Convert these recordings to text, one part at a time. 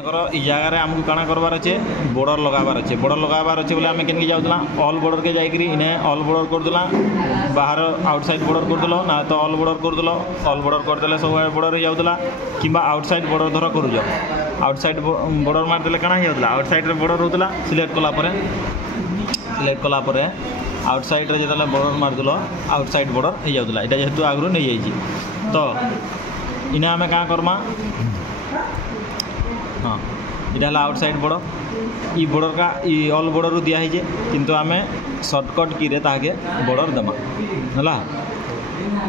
इ जगार आमको काଣା करवार अच्छे बॉर्डर लगाबार अच्छे बोले आम के जाऊला ऑल बॉर्डर के जाकरी इन्हें ऑल बॉर्डर करदेला बाहर आउटसाइड बॉर्डर करदेल ना तो ऑल बॉर्डर करदेल ऑल बॉर्डर करदेले सब बॉर्डर हो जाऊला कि आउटसाइड बॉर्डर धर करूज आउटसाइड बॉर्डर मारदेले काଣା हो जाऊला आउटसाइड बॉर्डर होता सिलेक्ट कलापर आउटसाइड जो बॉर्डर मारदेल आउटसाइड बॉर्डर हो जाऊला यहाँ जेहेतु आगु नहीं जाइए तो इन्हें आम क्या करमा हाँ यहाँ आउटसाइड बॉर्डर इ बॉर्डर का इ ऑल बॉर्डर रू दिखाई किंतु आम सर्टकट की रे ताके बॉर्डर देमा है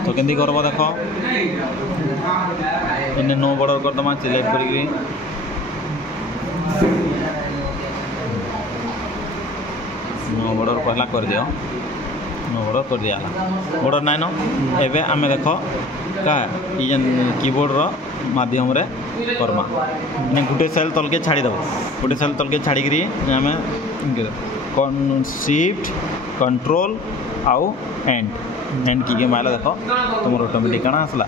तो केंदी करब देख इन्हें नो बॉर्डर करदमा सिलेक्ट करी नो बॉर्डर पहला कर दियो नो बॉर्डर कर दिया बॉर्डर नाइन एवं आम देख का कीबोर्ड रो माध्यम रे करमा गोटे सेल तलके छाड़ीदेव गोटे सेल तलके छाड़ी आम शिफ्ट कंट्रोल आउ एंड की मारला देख तुम ऑटोमेटिक काଣା आसला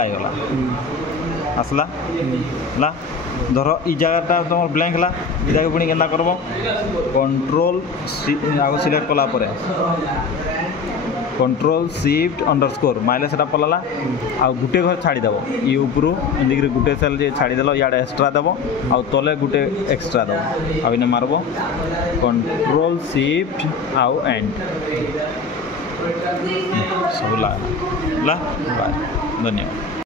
लगला आसला है धर इ जगह तुम ब्लैंक है इधर पुणी के करब कंट्रोल आगे सिलेक्ट कला कंट्रोल शिफ्ट अंडरस्कोर माइले से पलाला आ गुटे घर छाड़ीदेव ये उपरू एंदिक गुटे सेल छाड़ीदेल इे एक्सट्रा देव आ तले गुटे एक्सट्रा देव आने मारब कंट्रोल शिफ्ट आउ एंड सब ला धन्यवाद।